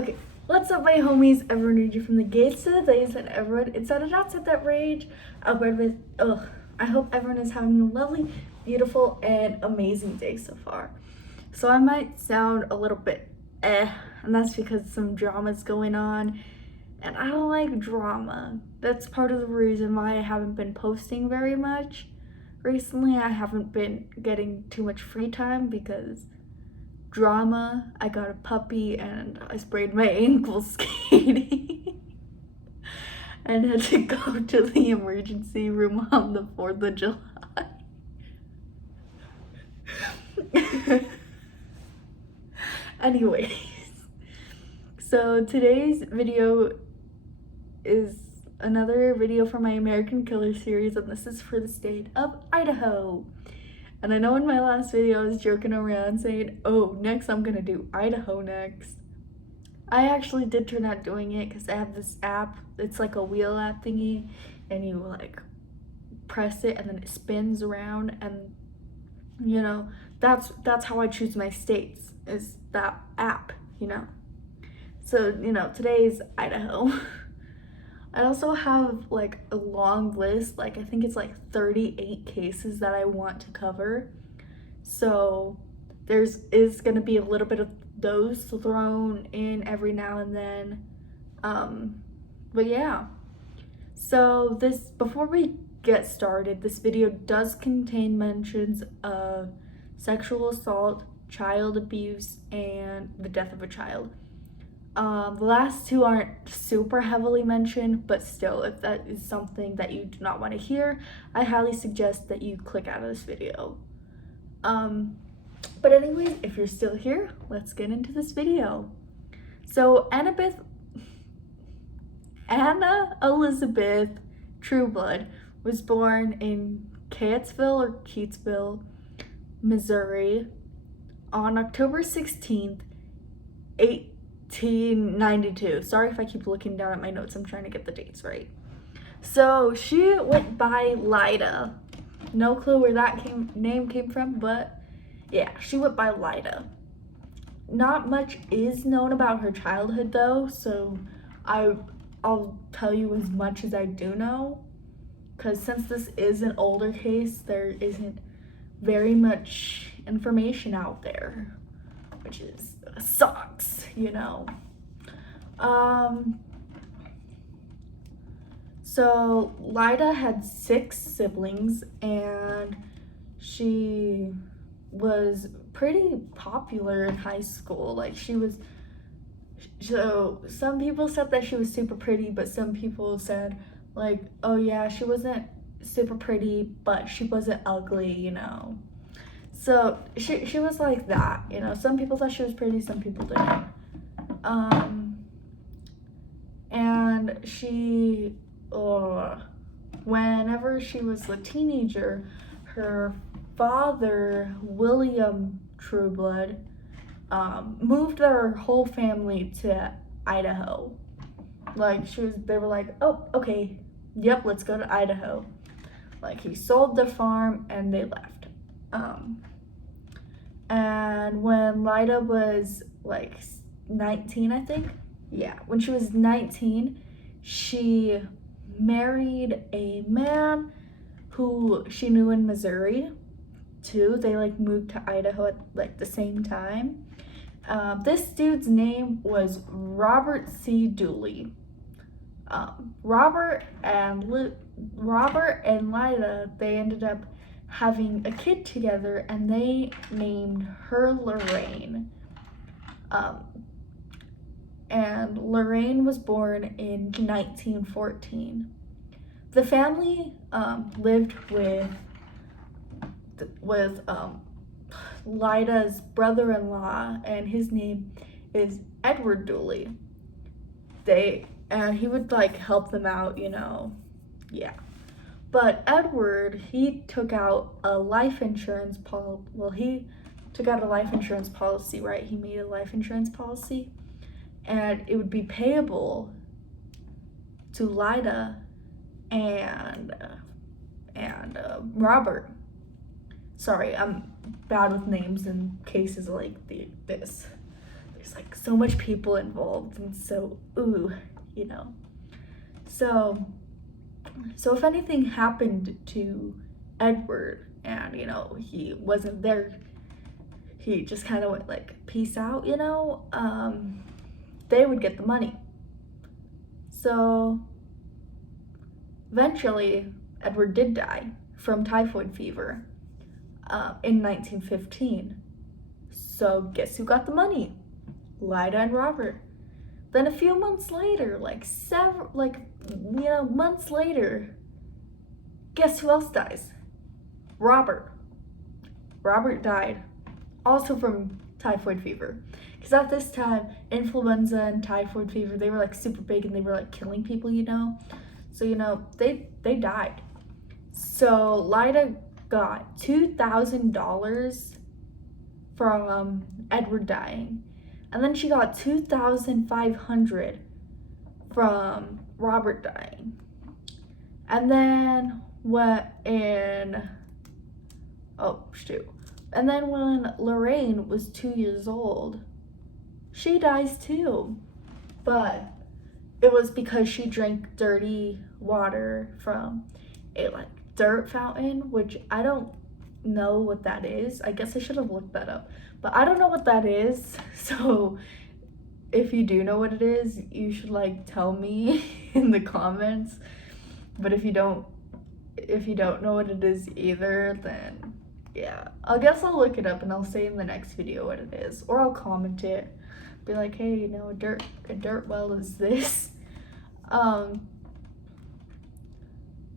Okay, what's up, my homies? Everyone read you from the gates to the days, and everyone inside and outside that rage. I hope everyone is having a lovely, beautiful, and amazing day so far. So I might sound a little bit and that's because some drama's going on, and I don't like drama. That's part of the reason why I haven't been posting very much recently. I haven't been getting too much free time because drama. I got a puppy and I sprained my ankle skating and had to go to the emergency room on the 4th of July. Anyways, so today's video is another video for my American Killers series, and this is for the state of Idaho. And I know in my last video I was joking around saying, oh, next I'm gonna do Idaho next. I actually did turn out doing it because I have this app. It's like a wheel app thingy, and you like press it and then it spins around, and you know, that's how I choose my states, is that app, you know. So, you know, today's Idaho. I also have like a long list, like I think it's like 38 cases that I want to cover. So is gonna be a little bit of those thrown in every now and then. But yeah. So before we get started, this video does contain mentions of sexual assault, child abuse, and the death of a child. The last two aren't super heavily mentioned, but still, if that is something that you do not want to hear, I highly suggest that you click out of this video. But anyways, if you're still here, let's get into this video. So Anna Elizabeth Trueblood was born in Keatsville, Missouri on October 16th, 1892. Sorry if I keep looking down at my notes, I'm trying to get the dates right. So she went by Lida. No clue where that name came from, but yeah, she went by Lida. Not much is known about her childhood though, so I'll tell you as much as I do know, because since this is an older case, there isn't very much information out there, which sucks, you know. So Lida had 6 siblings, and she was pretty popular in high school. Like so some people said that she was super pretty, but some people said like, oh yeah, she wasn't super pretty, but she wasn't ugly, you know. So she was like that, you know. Some people thought she was pretty, some people didn't. And she, whenever she was a teenager, her father, William Trueblood, moved their whole family to Idaho. Like they were like, oh, okay, yep, let's go to Idaho. Like he sold the farm and they left. And when Lida was like 19, I think, yeah, when she was 19, she married a man who she knew in Missouri too. They like moved to Idaho at like the same time. This dude's name was Robert C. Dooley. Robert and Lida, they ended up having a kid together, and they named her Lorraine. And Lorraine was born in 1914. The family lived with Lida's brother-in-law, and his name is Edward Dooley. And he would like help them out, you know. Yeah. But Edward, he took out a life insurance policy. Well, he took out a life insurance policy, right? He made a life insurance policy, and it would be payable to Lida and Robert. Sorry, I'm bad with names and cases like this. there's like so much people involved, and so you know. So if anything happened to Edward and, you know, he wasn't there, he just kind of went like, peace out, you know, they would get the money. So eventually Edward did die from typhoid fever in 1915. So guess who got the money? Lida and Robert. Then a few months later, months later, guess who else dies? Robert. Robert died also from typhoid fever. Because at this time, influenza and typhoid fever, they were like super big and they were like killing people, you know? So, you know, they died. So Lida got $2,000 from Edward dying. And then she got $2,500 from Robert dying. And then when Lorraine was 2 years old, she dies too. But it was because she drank dirty water from a like dirt fountain, which I don't know what that is. I guess I should have looked that up. But I don't know what that is, so if you do know what it is, you should like tell me in the comments. But if you don't know what it is either, then yeah, I guess I'll look it up and I'll say in the next video what it is, or I'll comment it, be like, hey, you know, a dirt well is this.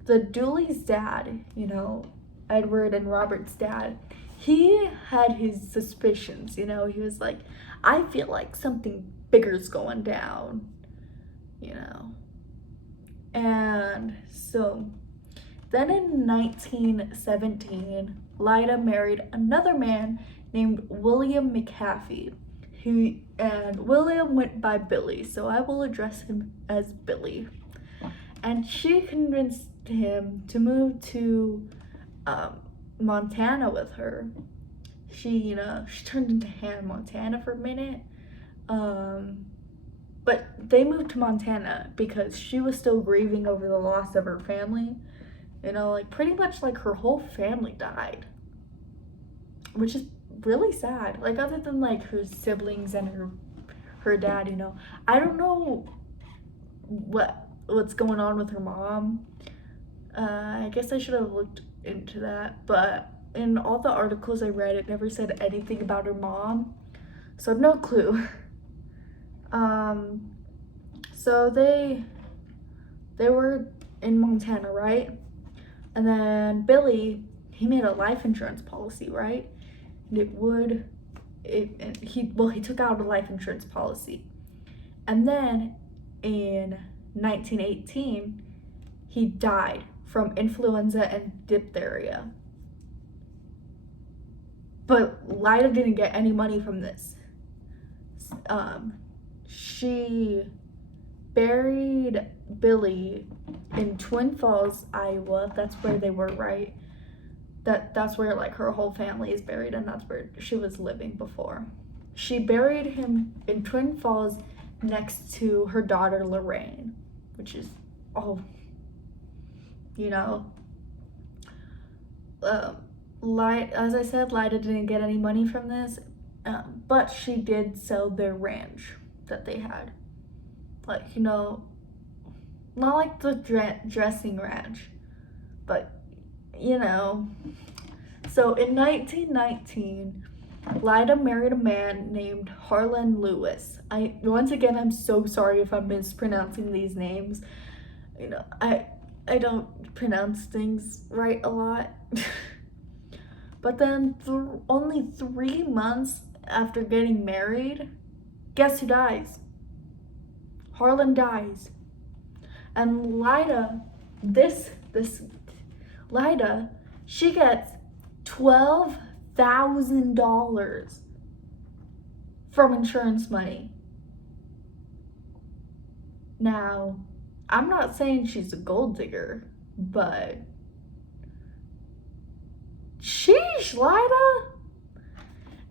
The Dooley's dad, you know, Edward and Robert's dad, he had his suspicions, you know. He was like, I feel like something bigger's going down, you know. And so then in 1917, Lida married another man named William McAfee, and William went by Billy, so I will address him as Billy. And she convinced him to move to Montana with her. She turned into Hannah Montana for a minute. But they moved to Montana because she was still grieving over the loss of her family. You know, like pretty much like her whole family died, which is really sad. Like other than like her siblings and her dad, you know, I don't know what's going on with her mom. I guess I should have looked into that, but in all the articles I read, it never said anything about her mom, so I have no clue. So they were in Montana, right? And then Billy, he made a life insurance policy, right? And he took out a life insurance policy. And then in 1918, he died from influenza and diphtheria. But Lida didn't get any money from this. She buried Billy in Twin Falls, Iowa. That's where they were, right? That's where like her whole family is buried, and that's where she was living before. She buried him in Twin Falls next to her daughter Lorraine, which is you know. As I said, Lida didn't get any money from this, but she did sell their ranch that they had. Like, you know, not like the dressing ranch, but, you know. So in 1919, Lida married a man named Harlan Lewis. Once again, I'm so sorry if I'm mispronouncing these names. You know, I don't pronounce things right a lot. But then only 3 months after getting married, guess who dies? Harlan dies. And Lida, Lida, she gets $12,000 from insurance money. Now, I'm not saying she's a gold digger, but sheesh, Lida.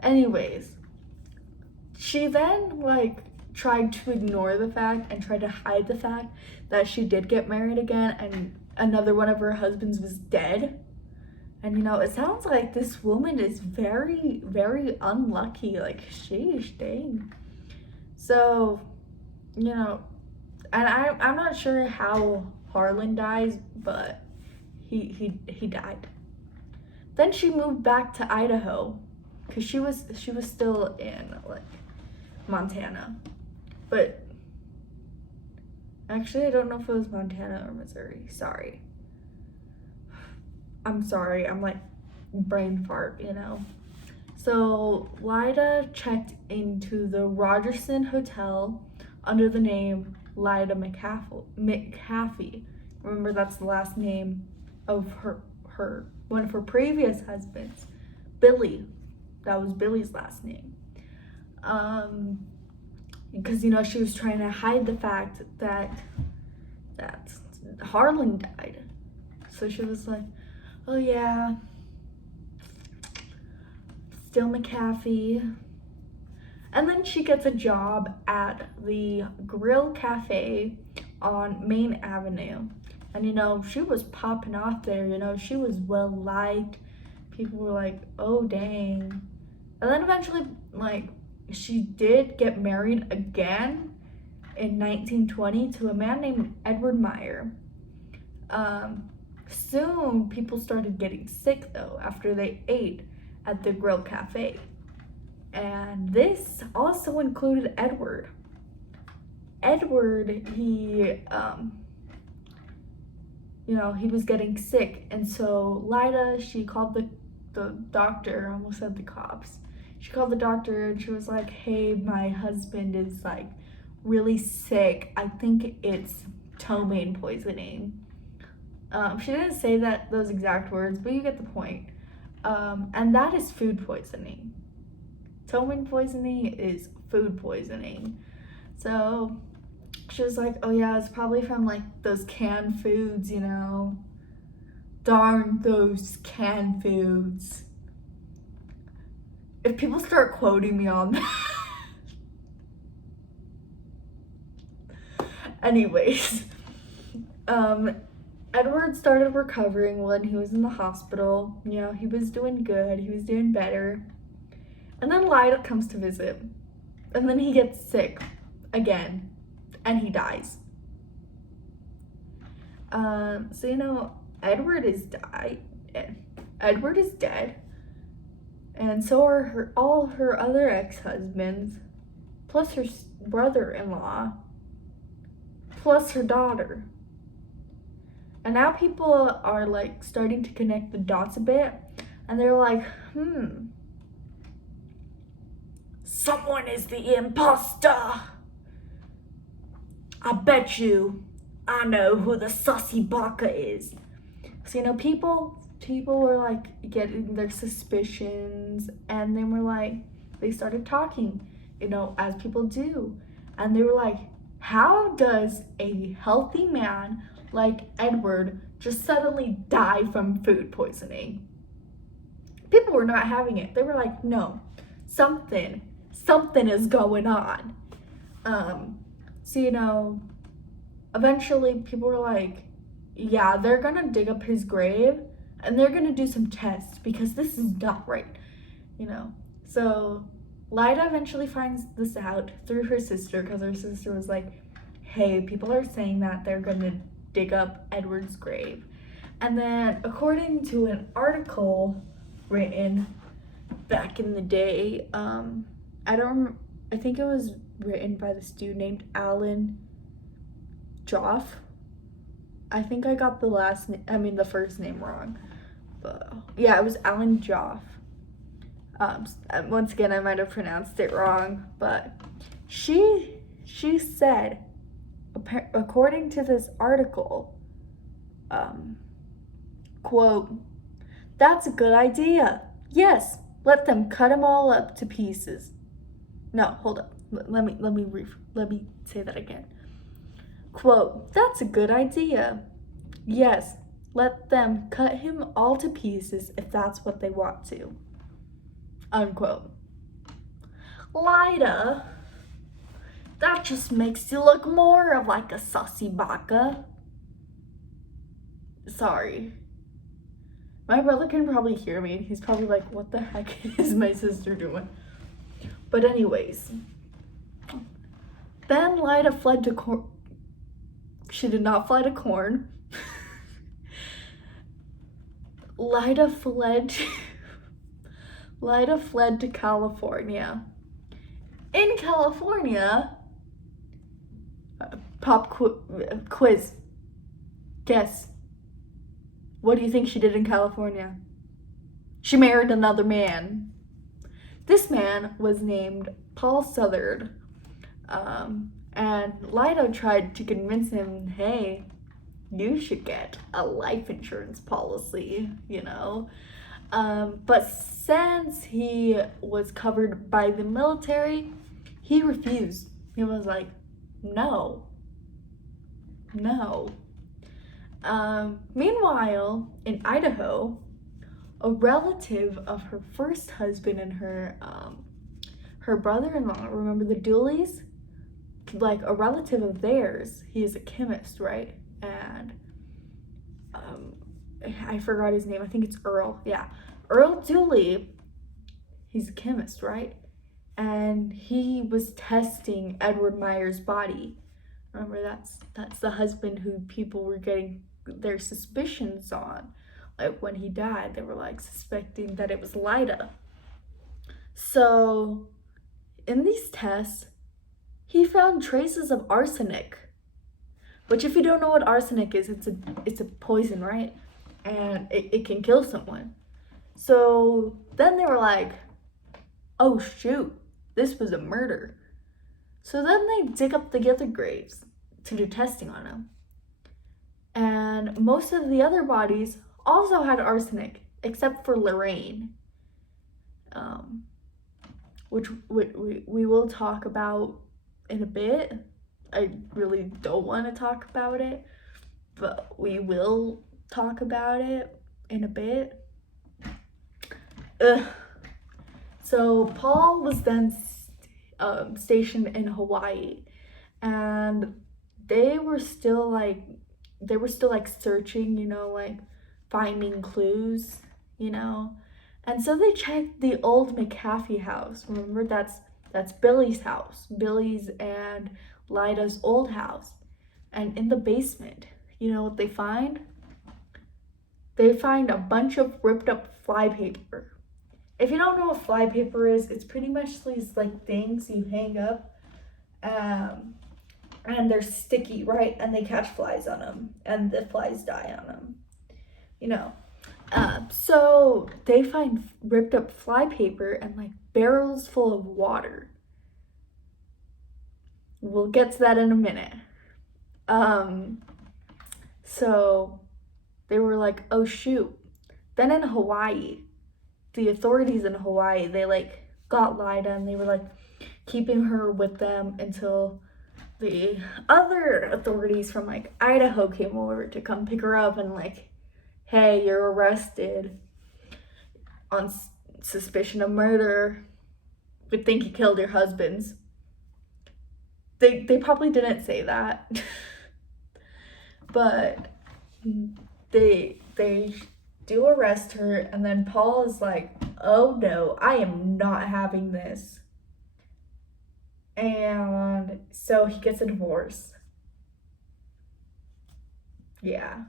Anyways, She then, like, tried to ignore the fact and tried to hide the fact that she did get married again and another one of her husbands was dead. And, you know, it sounds like this woman is very, very unlucky. Like, sheesh, dang. So, you know, and I'm not sure how Harlan dies, but he died. Then she moved back to Idaho, because she was still in, like, Montana. But actually, I don't know if it was Montana or Missouri. Sorry. I'm sorry. I'm like brain fart, you know. So Lyda checked into the Rogerson Hotel under the name Lyda McCaffey. Remember, that's the last name of her one of her previous husbands, Billy. That was Billy's last name. Because, you know, she was trying to hide the fact that Harlan died. So she was like, oh yeah, still McCaffey. And then she gets a job at the Grill Cafe on Main Avenue. And, you know, she was popping off there, you know, she was well liked. People were like, oh dang. And then eventually, like, she did get married again in 1920 to a man named Edward Meyer. Soon, people started getting sick, though, after they ate at the Grill Cafe. And this also included Edward. Edward, he, you know, he was getting sick. And so Lyda, she called the doctor, I almost said the cops. She called the doctor and she was like, hey, my husband is, like, really sick. I think it's ptomaine poisoning. She didn't say those exact words, but you get the point. And that is food poisoning. Ptomaine poisoning is food poisoning. So she was like, oh yeah, it's probably from, like, those canned foods, you know. Darn those canned foods. If people start quoting me on that. Anyways, Edward started recovering when he was in the hospital. You know, he was doing good, he was doing better. And then Lyda comes to visit. And then he gets sick again. And he dies. So, you know, Edward is dead. And so are all her other ex-husbands, plus her brother-in-law, plus her daughter. And now people are, like, starting to connect the dots a bit, and they're like, someone is the imposter. I bet you I know who the sussy baka is. So, you know, people were, like, getting their suspicions, and they were like, they started talking, you know, as people do. And they were like, how does a healthy man like Edward just suddenly die from food poisoning? People were not having it. They were like, no, something is going on. So, you know, eventually people were like, yeah, they're gonna dig up his grave and they're gonna do some tests because this is not right, you know. So Lyda eventually finds this out through her sister, because her sister was like, hey, people are saying that they're gonna dig up Edward's grave. And then, according to an article written back in the day, I think it was written by this dude named Alan Joff. I think I got the first name wrong. But yeah, it was Alan Joff. Once again, I might have pronounced it wrong, but she said, according to this article, quote, that's a good idea. Yes, let them cut them all up to pieces. No, hold up. Let me say that again. Quote, that's a good idea. Yes, let them cut him all to pieces if that's what they want to. Unquote. Lida, that just makes you look more of like a sussy baka. Sorry. My brother can probably hear me. He's probably like, what the heck is my sister doing? But anyways, then Lida fled to corn. She did not fly to corn. Lida fled to California. In California, quiz. Guess. What do you think she did in California? She married another man. This man was named Paul Southard. And Lida tried to convince him, hey, you should get a life insurance policy, you know. But since he was covered by the military, he refused. He was like, no. Meanwhile, in Idaho, a relative of her first husband and her brother-in-law, remember the Dooleys? Like a relative of theirs, he is a chemist, right? And I forgot his name. I think it's Earl. Yeah, Earl Dooley. He's a chemist, right? And he was testing Edward Meyer's body. Remember, that's the husband who people were getting their suspicions on. Like when he died, they were like suspecting that it was Lida. So in these tests, he found traces of arsenic. Which, if you don't know what arsenic is, it's a poison, right? And it can kill someone. So then they were like, oh shoot, this was a murder. So then they dig up the other graves to do testing on them. And most of the other bodies also had arsenic, except for Lorraine, which we will talk about in a bit. I really don't want to talk about it, but we will talk about it in a bit. So Paul was then stationed in Hawaii, and they were still like searching, you know, like finding clues, you know. And so they checked the old McAfee house. Remember, that's Billy's house, Billy's and Lida's old house. And in the basement, you know what they find? They find a bunch of ripped up flypaper. If you don't know what flypaper is, it's pretty much these like things you hang up, and they're sticky, right? And they catch flies on them, and the flies die on them, you know. So they find ripped up flypaper and like barrels full of water. We'll get to that in a minute. So they were like, oh shoot. Then in Hawaii, the authorities in Hawaii, they like got Lida and they were like keeping her with them until the other authorities from like Idaho came over to come pick her up and like, hey, you're arrested on suspicion of murder. We think you killed your husbands. They probably didn't say that, but they do arrest her, and then Paul is like, oh no, I am not having this. And so he gets a divorce. Yeah.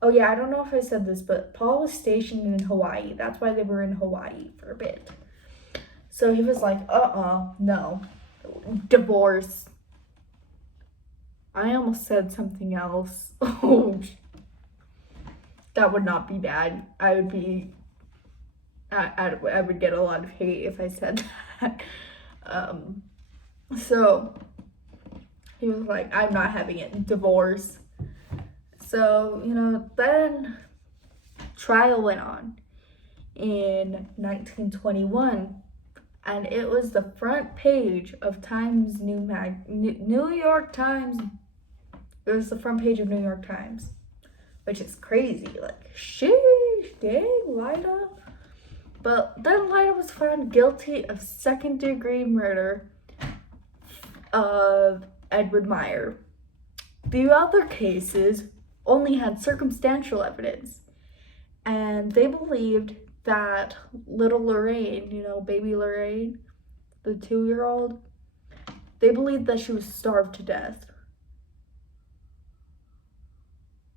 Oh yeah, I don't know if I said this, but Paul was stationed in Hawaii. That's why they were in Hawaii for a bit. So he was like, no. Divorce. I almost said something else. Oh, that would not be bad. I would get a lot of hate if I said that. So he was like, I'm not having it. Divorce. So, you know, then trial went on in 1921, and it was the front page of New York Times. It was the front page of New York Times, which is crazy. Like, sheesh, dang, Lida. But then Lyda was found guilty of second-degree murder of Edward Meyer. The other cases only had circumstantial evidence, and they believed that little Lorraine, baby Lorraine, the 2-year-old, they believed that she was starved to death.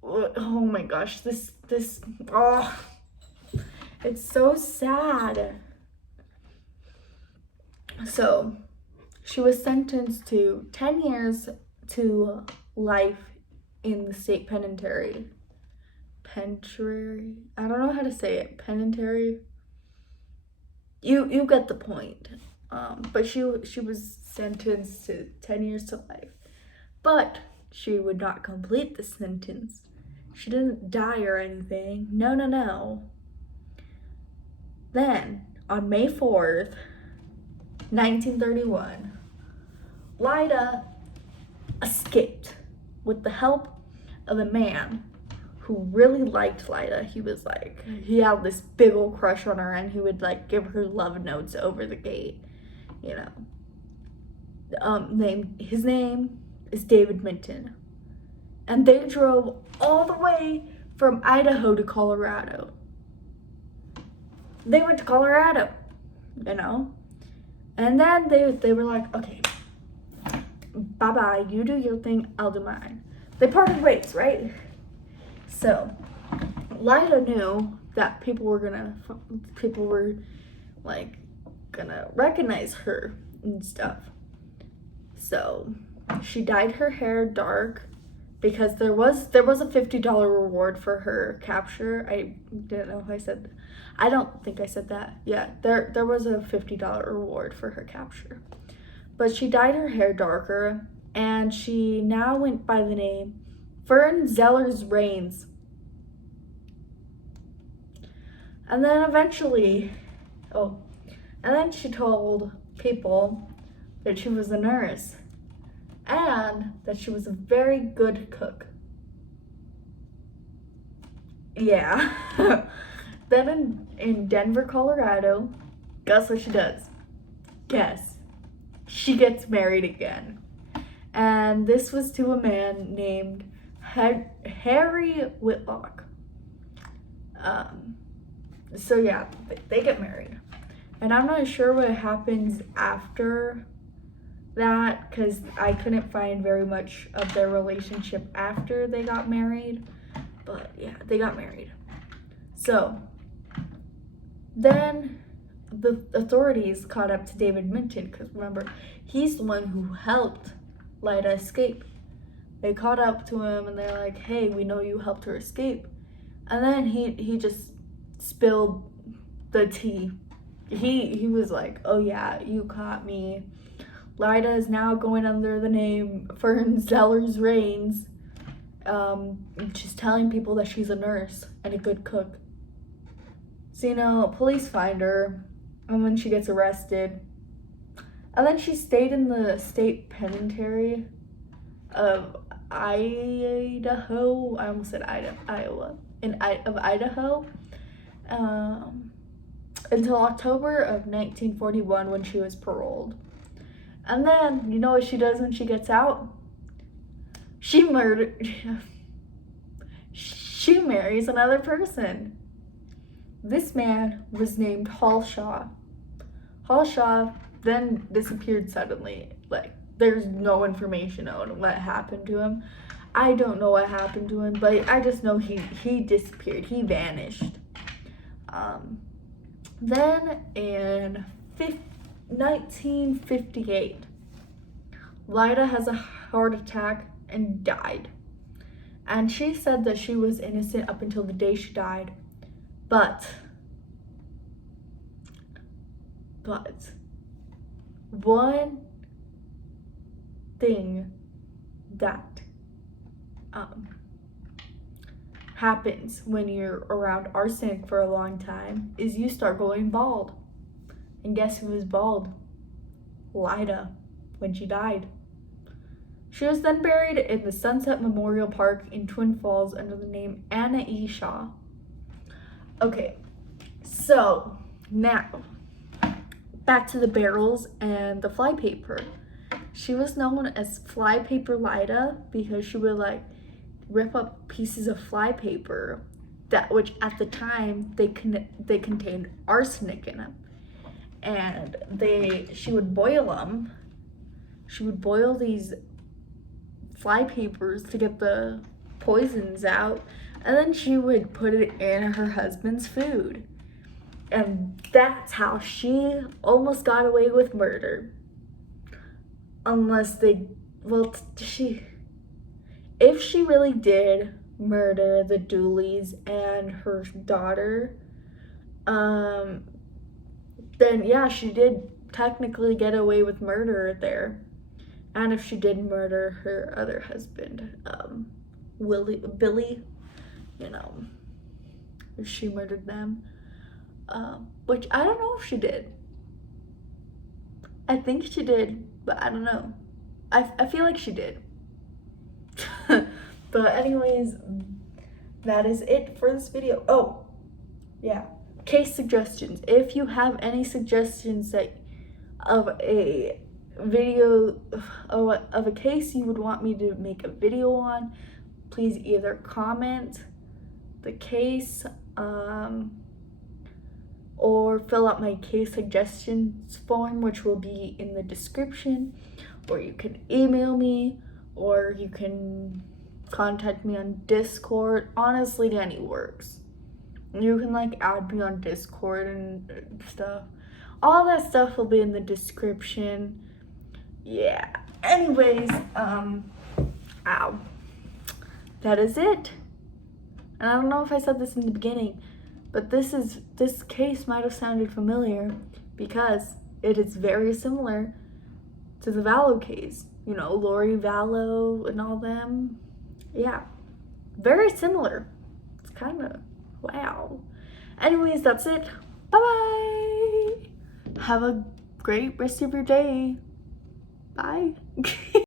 Oh my gosh, it's so sad. So, she was sentenced to 10 years to life in the state penitentiary. Penitentiary? I don't know how to say it. Penitentiary? You get the point. But she was sentenced to 10 years to life. But she would not complete the sentence. She didn't die or anything. No. Then, on May 4th, 1931, Lyda escaped with the help of a man who really liked Lyda. He had this big old crush on her, and he would give her love notes over the gate, His name is David Minton. And they drove all the way from Idaho to Colorado. They went to Colorado, And then they were like, okay, bye-bye, you do your thing, I'll do mine. They parted ways, right? So, Lyda knew that people were gonna recognize her and stuff. So, she dyed her hair dark because there was a $50 reward for her capture. I didn't know if I said that. I don't think I said that. Yeah, there was a $50 reward for her capture. But she dyed her hair darker, and she now went by the name Fern Zellers Rains. And then she told people that she was a nurse and that she was a very good cook. Yeah. Then in Denver, Colorado, guess what she does? Guess. She gets married again. And this was to a man named Harry Whitlock. So yeah, they get married. And I'm not sure what happens after that, because I couldn't find very much of their relationship after they got married. But yeah, they got married. So then the authorities caught up to David Minton, because remember, he's the one who helped Lyda escape. They caught up to him and they're like, hey, we know you helped her escape. And then he just spilled the tea. He was like, oh yeah, you caught me. Lyda is now going under the name Fern Zellers Rains. She's telling people that she's a nurse and a good cook. So, police find her, and then she gets arrested. And then she stayed in the state penitentiary of Idaho. I almost said Iowa. Of Idaho. Until October of 1941, when she was paroled. And then, you know what she does when she gets out? She marries another person. This man was named Halshaw. Halshaw then disappeared suddenly. There's no information on what happened to him. I don't know what happened to him, but I just know he disappeared. He vanished. Then in 1958, Lyda has a heart attack and died. And she said that she was innocent up until the day she died. But one thing that happens when you're around arsenic for a long time is you start going bald. And guess who was bald? Lyda, when she died. She was then buried in the Sunset Memorial Park in Twin Falls under the name Anna E. Shaw. Okay, so Now, back to the barrels and the flypaper. She was known as Flypaper Lida because she would like rip up pieces of flypaper which at the time they contained arsenic in them, and she would boil them. She would boil these flypapers to get the poisons out, and then she would put it in her husband's food. And that's how she almost got away with murder. If she really did murder the Dooleys and her daughter, then yeah, she did technically get away with murder there. And if she did murder her other husband, Billy, if she murdered them, which I don't know if she did. I think she did, but I don't know. I feel like she did. But anyways, that is it for this video. Oh, yeah. Case suggestions. If you have any suggestions of a video of a case you would want me to make a video on, please either comment the case or fill out my case suggestions form, which will be in the description, or you can email me, or you can contact me on Discord. Honestly, any works. You can like add me on Discord and stuff. All that stuff will be in the description. Yeah. Anyways, ow. That is it. And I don't know if I said this in the beginning, but this case might have sounded familiar because it is very similar to the Vallow case. Lori Vallow and all them. Yeah. Very similar. It's kind of wow. Anyways, that's it. Bye-bye. Have a great rest of your day. Bye.